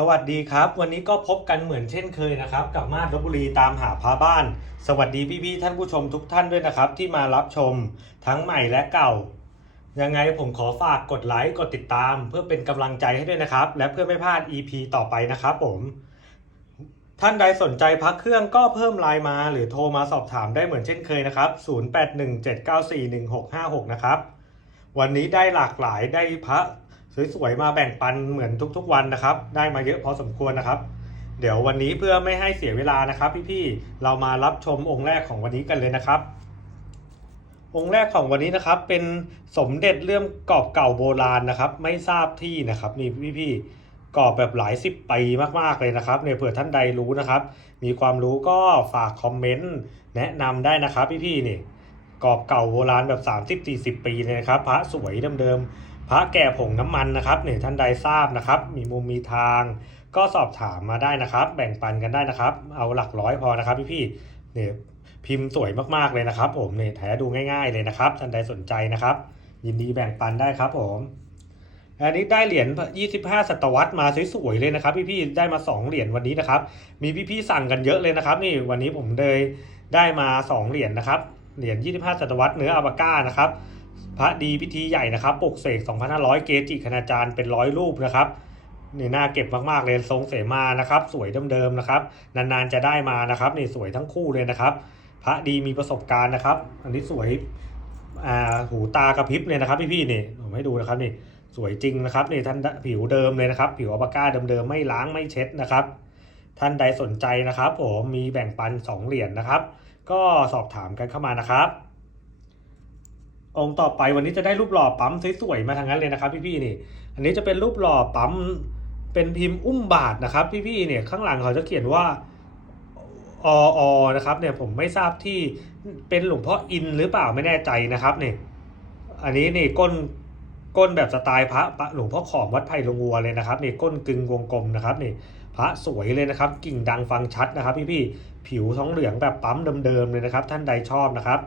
สวัสดีครับ วันนี้ก็พบกันเหมือนเช่นเคยนะครับ กับมาดลบบุรีตามหาพระบ้าน สวัสดีพี่ๆท่านผู้ชมทุกท่านด้วยนะครับ ที่มารับชมทั้งใหม่และเก่า ยังไงผมขอฝากกดไลค์กดติดตาม เพื่อเป็นกำลังใจให้ด้วยนะครับ และเพื่อไม่พลาด EP ต่อไปนะครับผม ท่านใดสนใจพักเครื่องก็เพิ่มไลน์มา หรือโทรมาสอบถามได้เหมือนเช่นเคยนะครับ 0817941656 นะครับวันนี้ได้หลากหลายได้พระ สวยๆมาแบ่งปันเหมือนทุกๆวันนะครับ ได้มาเยอะพอสมควรนะครับ เดี๋ยววันนี้เพื่อไม่ให้เสียเวลานะครับพี่ๆเรามารับชมองค์แรกของวันนี้กันเลยนะครับ องค์แรกของวันนี้นะครับ เป็นสมเด็จเลื่อมกรอบเก่าโบราณนะครับ ไม่ทราบที่นะครับนี่พี่ๆกรอบแบบหลายสิบปีมากๆเลยนะครับเนี่ยเผื่อท่านใดรู้นะครับ มีความรู้ก็ฝากคอมเมนต์แนะนำได้นะครับพี่ๆนี่กรอบเก่าโบราณแบบ 30-40 ปีเลยนะครับ พระสวยเดิมๆ พระแก่ผงน้ำมันนะครับเนี่ยท่านใดทราบนะครับ มีมุมมีทาง ก็สอบถามมาได้นะครับ แบ่งปันกันได้นะครับ เอาหลักร้อยพอนะครับพี่ๆเนี่ยพิมพ์สวยมากๆเลยนะครับผมเนี่ยแท้ดูง่าย ๆเลยนะครับ ท่านใดสนใจนะครับ ยินดีแบ่งปันได้ครับผมอันนี้ได้เหรียญ 25 ศตวรรษมาสวยๆเลยนะครับ พี่ๆ ได้มา 2 เหรียญวันนี้นะครับ มีพี่ๆ สั่งกันเยอะเลยนะครับ นี่วันนี้ผมเลยได้มา 2 เหรียญนะครับ เหรียญ 25 ศตวรรษเนื้ออาบาก้านะครับ พระดีพิธีใหญ่นะครับปกเสก2,500 เกจิคณาจารย์เป็นร้อยรูปนะครับนี่น่าเก็บมากๆเลยทรงเสมานะครับ สวยเดิมๆนะครับ นานๆจะได้มานะครับนี่สวยทั้งคู่เลยนะครับ พระดีมีประสบการณ์นะครับ อันนี้สวยอ่าหูตากระพริบเลยนะครับพี่ๆนี่ผมให้ดูนะครับนี่สวยจริงนะครับนี่ท่านผิวเดิมเลยนะครับ ผิวอัปาก้าเดิมๆไม่ล้างไม่เช็ดนะครับ ท่านใดสนใจนะครับผมมีแบ่งปัน 2 เหรียญนะครับ ก็สอบถามกันเข้ามานะครับ องค์ต่อไปวันนี้จะได้รูปหล่อปั๊มสวยๆมาทางนั้นเลยนะครับพี่ๆนี่ อันนี้จะเป็นรูปหล่อปั๊มเป็นพิมพ์อุ้มบาทนะครับพี่ๆเนี่ยข้างหลังเขาจะเขียนว่าออนะครับเนี่ยผมไม่ทราบที่เป็นหลวงพ่ออินหรือเปล่าไม่แน่ใจนะครับเนี่ยอันนี้นี่ก้นก้นแบบสไตล์พระหลวงพ่อขอมวัดไผ่ลงวัวเลยนะครับนี่ก้นกึ่งวงกลมนะครับนี่พระสวยเลยนะครับ กิ่งดังฟังชัดนะครับ พี่ๆผิวท้องเหลืองแบบปั๊มเดิมๆเลยนะครับ ท่านใดชอบนะครับ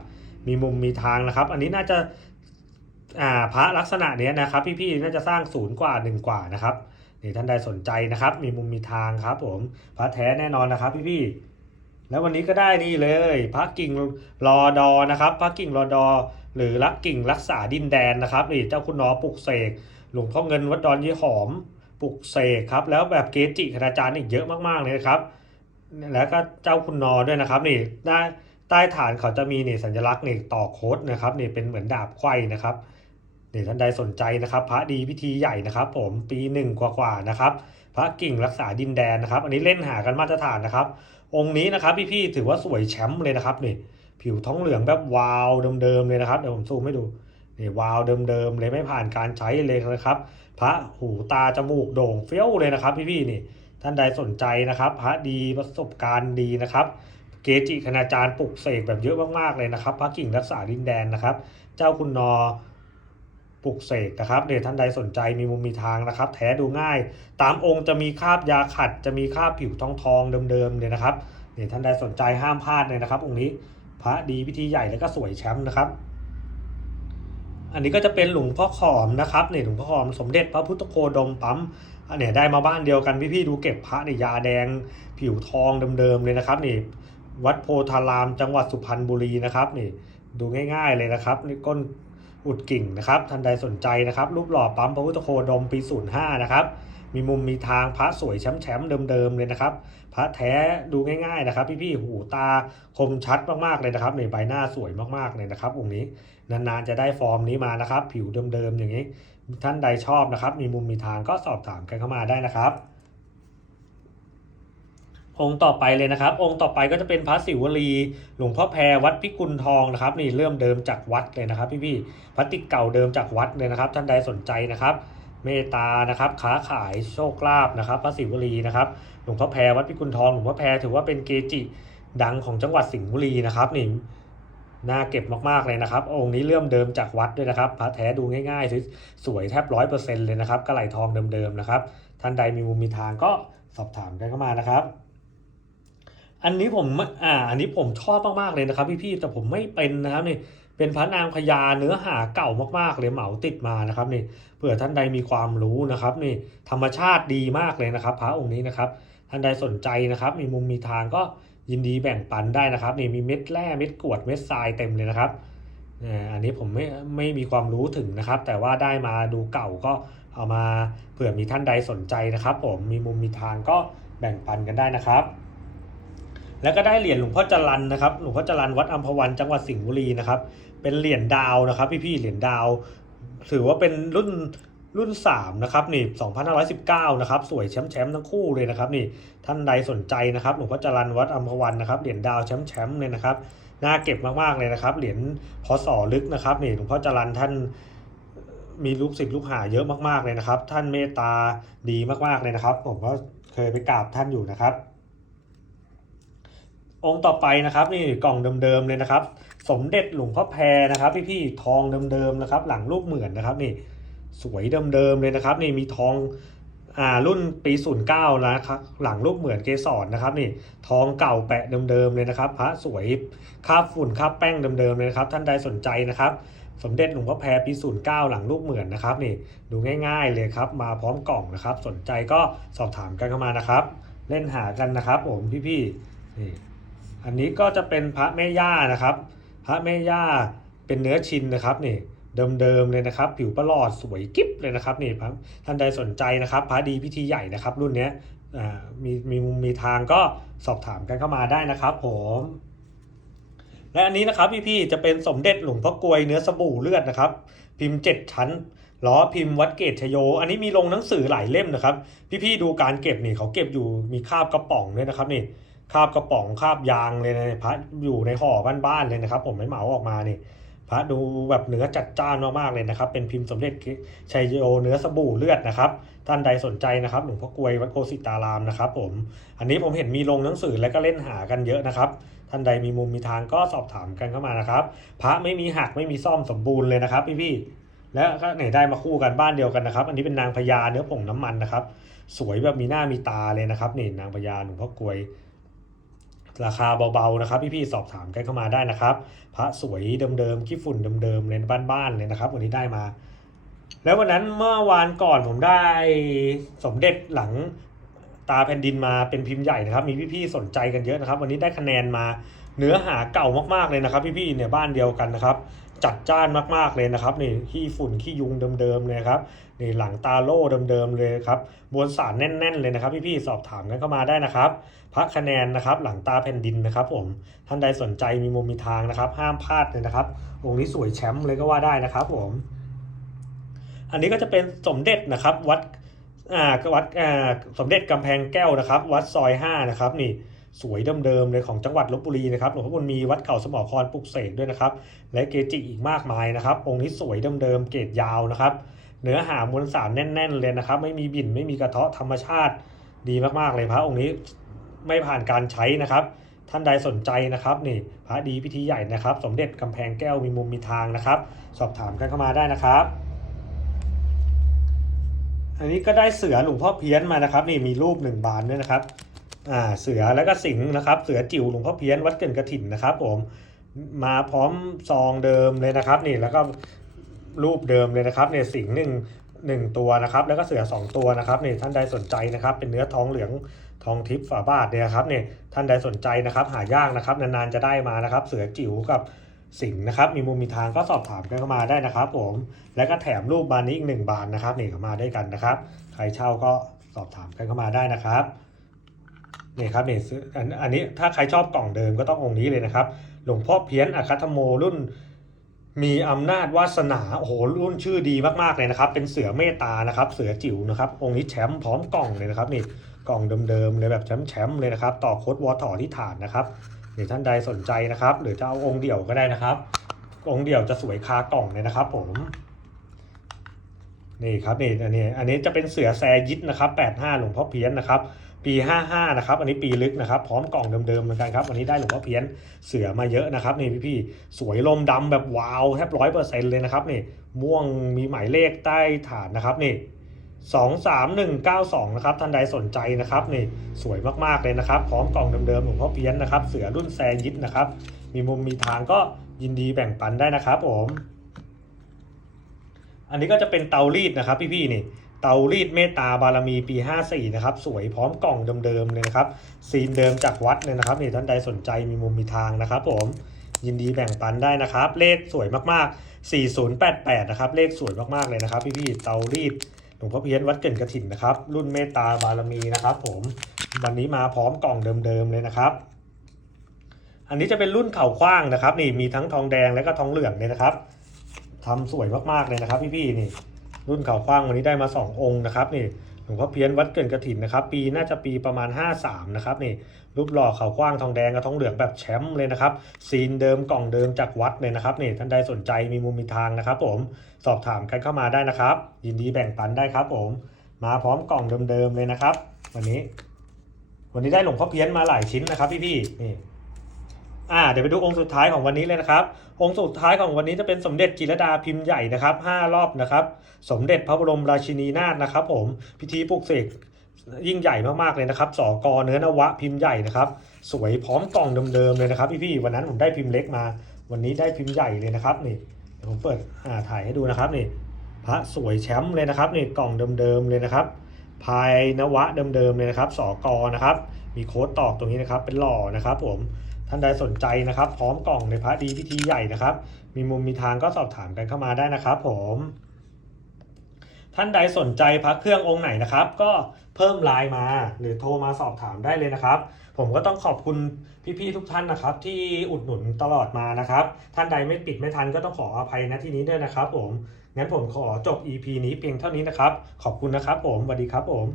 มีมุมมีทางนะครับ อันนี้น่าจะอ่าพระลักษณะเนี้ยนะครับ พี่ๆน่าจะสร้างศูนย์กว่าหนึ่งกว่านะครับนี่ท่านใดสนใจนะครับ มีมุมมีทางครับ ผมพระแท้แน่นอนนะครับ พี่ๆแล้ววันนี้ก็ได้นี่เลย พระกิ่งรอดอนะครับพระกิ่งรอดอ หรือรักกิ่งรักษาดินแดนนะครับนี่เจ้าคุณนอปลุกเสกหลวงพ่อเงินวัดดอนยี่หอมปลุกเสกครับ แล้วแบบเกจิคณาจารย์อีกเยอะมากๆเลยนะครับ แล้วก็เจ้าคุณนอด้วยนะครับนี่ได้ ใต้ฐานเขาจะมีเนี่ยสัญลักษณ์เนี่ยต่อโคดนะครับเนี่ยเป็นเหมือนดาบไขว้นะครับเนี่ยท่านใดสนใจนะครับพระดีพิธีใหญ่นะครับ ผมปีหนึ่งกว่าๆนะครับ พระกิ่งรักษาดินแดนนะครับ อันนี้เล่นหากันมาตรฐานนะครับ องค์นี้นะครับพี่ๆถือว่าสวยแชมป์เลยนะครับนี่ผิวท้องเหลืองแบบวาวเดิมๆเลยนะครับเดี๋ยวผมซูมให้ดูนี่วาวเดิมๆเลยไม่ผ่านการใช้เลยนะครับ พระหูตาจมูกโด่งเฟี้ยวเลยนะครับ พี่ๆนี่ท่านใดสนใจนะครับ พระดีประสบการณ์ดีนะครับ เกจิคณาจารย์ปลุกเสกแบบเยอะมากๆเลยนะครับพระกิ่งรักษาดินแดนนะครับ เจ้าคุณนอปลุกเสกนะครับเนี่ยท่านใดสนใจมีมุมมีทางนะครับ แท้ดูง่าย ตามองค์จะมีคราบยาขัด จะมีคราบผิวทองทองเดิมๆเลยนะครับเนี่ยท่านใดสนใจห้ามพลาดเลยนะครับ องค์นี้พระดีพิธีใหญ่แล้วก็สวยแชมป์นะครับ อันนี้ก็จะเป็นหลวงพ่อขอมนะครับเนี่ยหลวงพ่อขอมสมเด็จพระพุทธโคดมปั๊มอันเนี้ยได้มาบ้านเดียวกันพี่ๆดูเก็บพระเนี่ยยาแดงผิวทองเดิมๆเลยนะครับนี่ วัดโพธารามจังหวัดสุพรรณบุรีนะครับนี่ดูง่ายๆเลยนะครับนี่ก้นอุดกิ่งนะครับท่านใดสนใจนะครับ รูปหล่อปั๊มพระพุทธโคดมปี 05 นะครับ มีมุมมีทางพระสวยแชมป์ๆเดิมๆเลยนะครับ พระแท้ดูง่ายๆนะครับ พี่ๆหูตาคมชัดมากๆเลยนะครับในใบหน้าสวยมากๆเลยนะครับองค์นี้นานๆจะได้ฟอร์มนี้มานะครับ ผิวเดิมๆอย่างนี้ ท่านใดชอบนะครับ มีมุมมีทางก็สอบถามกันเข้ามาได้นะครับ องค์ต่อไปเลยนะครับ องค์ต่อไปก็จะเป็นพระศิวลีหลวงพ่อแพรวัดพิกุลทองนะครับนี่เริ่มเดิมจากวัดเลยนะครับ พี่ๆพระติกเก่าเดิมจากวัดเลยนะครับ ท่านใดสนใจนะครับ เมตตานะครับค้าขายโชคลาภนะครับ พระศิวลีนะครับหลวงพ่อแพรวัดพิกุลทองหลวงพ่อแพรถือว่าเป็นเกจิดังของจังหวัดสิงห์บุรีนะครับนี่น่าเก็บมากๆเลยนะครับ องค์นี้เริ่มเดิมจากวัดด้วยนะครับพระแท้ดูง่ายๆสวยแทบร้อยเปอร์เซ็นต์เลยนะครับกระไหลทองเดิมๆนะครับท่านใดมีมุมมีทางก็สอบถามกันเข้ามานะครับ อันนี้ผมอ่าอันนี้ผมชอบมากๆเลยนะครับ พี่ๆแต่ผมไม่เป็นนะครับนี่เป็นพระนางพญาเนื้อหาเก่ามากๆเลยเหมาติดมานะครับนี่เผื่อท่านใดมีความรู้นะครับนี่ธรรมชาติดีมากเลยนะครับ พระองค์นี้นะครับ ท่านใดสนใจนะครับ มีมุมมีทางก็ยินดีแบ่งปันได้นะครับนี่มีเม็ดแร่เม็ดกรวดเม็ดทรายเต็มเลยนะครับอันนี้ผมไม่ไม่มีความรู้ถึงนะครับ แต่ว่าได้มาดูเก่าก็เอามาเผื่อมีท่านใดสนใจนะครับ ผมมีมุมมีทางก็แบ่งปันกันได้นะครับ แล้วก็ได้เหรียญหลวงพ่อจรันนะครับหลวงพ่อจรันวัดอัมพวันจังหวัดสิงห์บุรีนะครับ เป็นเหรียญดาวนะครับ พี่ๆเหรียญดาว ถือว่าเป็นรุ่นรุ่น 3 นะครับนี่2519 นะครับ สวยแชมป์แชมป์ทั้งคู่เลยนะครับนี่ท่านใดสนใจนะครับหลวงพ่อจรันวัดอัมพวันนะครับเหรียญดาวแชมป์แชมป์เลยนะครับน่าเก็บมากๆเลยนะครับ เหรียญพศลึกนะครับนี่หลวงพ่อจรันท่านมีลูกศิษย์ลูกหาเยอะมากๆเลยนะครับ ท่านเมตตาดีมากๆเลยนะครับ ผมก็เคยไปกราบท่านอยู่นะครับ องค์ต่อไปนะครับนี่กล่องเดิมๆเลยนะครับ สมเด็จหลวงพ่อแพรนะครับพี่ๆทองเดิมๆนะครับ หลังรูปเหมือนนะครับนี่สวยเดิมๆเลยนะครับ นี่มีทองอ่ารุ่นปี09นย์เก้านะครับหลังรูปเหมือนเกสรนะครับนี่ทองเก่าแปะเดิมๆเลยนะครับ พระสวยคาบฝุ่นคาบแป้งเดิมๆเลยนะครับ ท่านใดสนใจนะครับ สมเด็จหลวงพ่อแพรปี09หลังรูปเหมือนนะครับนี่ดูง่าย ๆเลยครับ มาพร้อมกล่องนะครับ สนใจก็สอบถามกันเข้ามานะครับ เล่นหากันนะครับ ผมพี่ๆนี่ อันนี้ก็จะเป็นพระแม่ย่านะครับ พระแม่ย่าเป็นเนื้อชินนะครับนี่เดิมๆเลยนะครับ ผิวประหลอดสวยกิ๊บเลยนะครับนี่ครับท่านใดสนใจนะครับพระดีพิธีใหญ่นะครับ รุ่นนี้มีมีมุมมีทางก็สอบถามกันเข้ามาได้นะครับ ผมและอันนี้นะครับพี่ๆจะเป็นสมเด็จหลวงพ่อกลวยเนื้อสบู่เลือดนะครับ พิมพ์ 7 ชั้นล้อพิมพ์วัดเกตชโย อันนี้มีลงหนังสือหลายเล่มนะครับ พี่ๆดูการเก็บนี่เขาเก็บอยู่มีคาบกระป๋องด้วยนะครับนี่ คาบกระป๋องคาบยางเลยนะพระอยู่ในห่อบ้านๆเลยนะครับ ผมไม่เหมาออกมานี่พระดูแบบเนื้อจัดจ้านมากๆเลยนะครับ เป็นพิมพ์สมเด็จชัยโยเนื้อสบู่เลือดนะครับ ท่านใดสนใจนะครับหลวงพ่อกลวยวัดโคสิตารามนะครับ ผม อันนี้ผมเห็นมีลงหนังสือและก็เล่นหากันเยอะนะครับ ท่านใดมีมุมมีทางก็สอบถามกันเข้ามานะครับ พระไม่มีหักไม่มีซ่อมสมบูรณ์เลยนะครับ พี่ๆแล้วก็ไหนได้มาคู่กันบ้านเดียวกันนะครับ อันนี้เป็นนางพญาเนื้อผงน้ำมันนะครับ สวยแบบมีหน้ามีตาเลยนะครับนี่นางพญาหลวงพ่อกลวย ราคาเบาๆนะครับพี่ๆสอบถามกันเข้ามาได้นะครับ พระสวยเดิมๆขี้ฝุ่นเดิมๆเลยบ้านๆเลยนะครับ วันนี้ได้มา แล้ววันนั้นเมื่อวานก่อนผมได้สมเด็จหลังตาแผ่นดินมาเป็นพิมพ์ใหญ่นะครับ มีพี่ๆสนใจกันเยอะนะครับ วันนี้ได้คะแนนมา เนื้อหาเก่ามากๆเลยนะครับพี่ๆเนี่ยบ้านเดียวกันนะครับ จัดจ้านมากๆเลยนะครับนี่ขี้ฝุ่นขี้ยุงเดิมๆเลยครับนี่หลังตาโล่เดิมๆเลยครับบวนสารแน่น ๆ เลยนะครับ พี่ๆสอบถามกันเข้ามาได้นะครับพระคะแนนนะครับ หลังตาแผ่นดินนะครับ ผมท่านใดสนใจมีมุมมีทางนะครับ ห้ามพลาดเลยนะครับองค์นี้สวยแชมป์เลยก็ว่าได้นะครับ ผม อันนี้ก็จะเป็นสมเด็จนะครับ วัดอ่าวัดอ่าสมเด็จกำแพงแก้วนะครับ วัดซอย5นะครับ นี่ สวยเดิมๆเลยของจังหวัดลบบุรีนะครับหลวงพ่อบุญมีวัดเก่าสมอครปลุกเสกด้วยนะครับ และเกจิอีกมากมายนะครับ องค์นี้สวยเดิมๆเกรดยาวนะครับ เนื้อหามวลสารแน่น ๆ เลยนะครับ ไม่มีบิ่นไม่มีกระเทาะธรรมชาติดีมากๆเลยพระองค์นี้ไม่ผ่านการใช้นะครับ ท่านใดสนใจนะครับนี่พระดีพิธีใหญ่นะครับ สมเด็จกำแพงแก้วมีมุมมีทางนะครับ สอบถามกันเข้ามาได้นะครับอันนี้ก็ได้เสือหลวงพ่อเพี้ยนมานะครับ นี่มีรูปหนึ่งบานด้วยนะครับ เสือแล้วก็สิงห์นะครับ เสือจิ๋วหลวงพ่อเพี้ยนวัดเกินกระถิ่นนะครับ ผมมาพร้อมซองเดิมเลยนะครับ นี่แล้วก็รูปเดิมเลยนะครับเนี่ยสิงห์หนึ่งหนึ่งตัวนะครับ แล้วก็เสือสองตัวนะครับนี่ท่านใดสนใจนะครับ เป็นเนื้อทองเหลืองทองทิพย์ฝาบาทเนี่ยครับเนี่ยท่านใดสนใจนะครับ หายากนะครับนานๆจะได้มานะครับ เสือจิ๋วกับสิงห์นะครับมีมุมมีทางก็สอบถามกันเข้ามาได้นะครับ ผม แล้วก็แถมรูปบานนี้อีกหนึ่งบานนะครับนี่เข้ามาด้กันนะครับ ใครเช่าก็สอบถามกันเข้ามาได้นะครับ นี่ครับนี่ซื้ออันอันนี้ถ้าใครชอบกล่องเดิมก็ต้ององค์นี้เลยนะครับ หลวงพ่อเพี้ยนอคคธโมรุ่น มีอำนาจวาสนาโอ้โหรุ่นชื่อดีมากๆเลยนะครับ เป็นเสือเมตานะครับ เสือจิ๋วนะครับ องค์นี้แชมป์พร้อมกล่องเลยนะครับนี่กล่องเดิมๆเลยแบบแชมป์แชมป์เลยนะครับ ต่อโคดวอถอที่ฐานนะครับเดี๋ยวท่านใดสนใจนะครับ หรือจะเอาองค์เดี่ยวก็ได้นะครับ องค์เดี่ยวจะสวยคากล่องเลยนะครับ ผมนี่ครับนี่อันนี้อันนี้จะเป็นเสือแซยิดนะครับ85หลวงพ่อเพี้ยนนะครับ ปี 55 นะครับ อันนี้ปีลึกนะครับ พร้อมกล่องเดิมๆเหมือนกันครับ วันนี้ได้หลวงพ่อเพี้ยนเสือมาเยอะนะครับนี่พี่ๆสวยลมดำแบบว้าวแทบร้อยเปอร์เซ็นต์เลยนะครับนี่ม่วงมีหมายเลขใต้ฐานนะครับนี่สองสามหนึ่งเก้าสองนะครับท่านใดสนใจนะครับนี่สวยมากๆเลยนะครับ พร้อมกล่องเดิมๆหลวงพ่อเพี้ยนนะครับ เสือรุ่นแซยิดนะครับ มีมุมมีทางก็ยินดีแบ่งปันได้นะครับผมอันนี้ก็จะเป็นเตารีดนะครับ พี่ๆนี่ เตารีดเมตตาบารมีปี 54 นะครับ สวยพร้อมกล่องเดิมๆเลยนะครับซีนเดิมจากวัดเลยนะครับนี่ท่านใดสนใจมีมุมมีทางนะครับผมยินดีแบ่งปันได้นะครับ เลขสวยมากๆ 4088 นะครับ เลขสวยมากๆเลยนะครับ พี่ๆเตารีดหลวงพ่อเพี้ยนวัดเกินกระถิ่นนะครับ รุ่นเมตตาบารมีนะครับ ผมวันนี้มาพร้อมกล่องเดิมๆเลยนะครับ อันนี้จะเป็นรุ่นเข่าคว้างนะครับ นี่มีทั้งทองแดงและก็ทองเหลืองเลยนะครับทำสวยมากๆเลยนะครับ พี่ๆนี่ รุ่นเข่าคว้างวันนี้ได้มา 2 องค์นะครับนี่หลวงพ่อเพี้ยนวัดเกินกระถินนะครับ ปีน่าจะปีประมาณ 53 นะครับนี่รูปหล่อเข่าคว้างทองแดงกับทองเหลืองแบบแชมป์เลยนะครับซีนเดิมกล่องเดิมจากวัดเลยนะครับนี่ท่านใดสนใจมีมุมมีทางนะครับ ผมสอบถามกันเข้ามาได้นะครับ ยินดีแบ่งปันได้ครับ ผม มาพร้อมกล่องเดิมๆเลยนะครับ วันนี้ วันนี้ได้หลวงพ่อเพี้ยนมาหลายชิ้นนะครับพี่ๆนี่ อ่าเดี๋ยวไปดูองค์สุดท้ายของวันนี้เลยนะครับ องค์สุดท้ายของวันนี้จะเป็นสมเด็จจิรดาพิมพ์ใหญ่นะครับห้ารอบนะครับ สมเด็จพระบรมราชินีนาถนะครับ ผมพิธีปลุกเสกยิ่งใหญ่มากๆเลยนะครับสอกอเนื้อนวะพิมพ์ใหญ่นะครับ สวยพร้อมกล่องเดิมๆเลยนะครับ พี่ๆวันนั้นผมได้พิมพ์เล็กมา วันนี้ได้พิมพ์ใหญ่เลยนะครับนี่ผมเปิดอ่าถ่ายให้ดูนะครับนี่ พระสวยแชมป์เลยนะครับนี่กล่องเดิมๆเลยนะครับ ภายนวะเดิมๆเลยนะครับสอกอนะครับ มีโค้ดตอกตรงนี้นะครับ เป็นหล่อนะครับ ผม ท่านใดสนใจนะครับ พร้อมกล่องในพระดีพิธีใหญ่นะครับ มีมุมมีทางก็สอบถามกันเข้ามาได้นะครับ ผม ท่านใดสนใจพระเครื่ององค์ไหนนะครับ ก็เพิ่มไลน์มาหรือโทรมาสอบถามได้เลยนะครับ ผมก็ต้องขอบคุณพี่ๆทุกท่านนะครับ ที่อุดหนุนตลอดมานะครับ ท่านใดไม่ปิดไม่ทันก็ต้องขออภัยณที่นี้ด้วยนะครับ ผมงั้นผมขอจบ EP นี้เพียงเท่านี้นะครับ ขอบคุณนะครับ ผมสวัสดีครับผม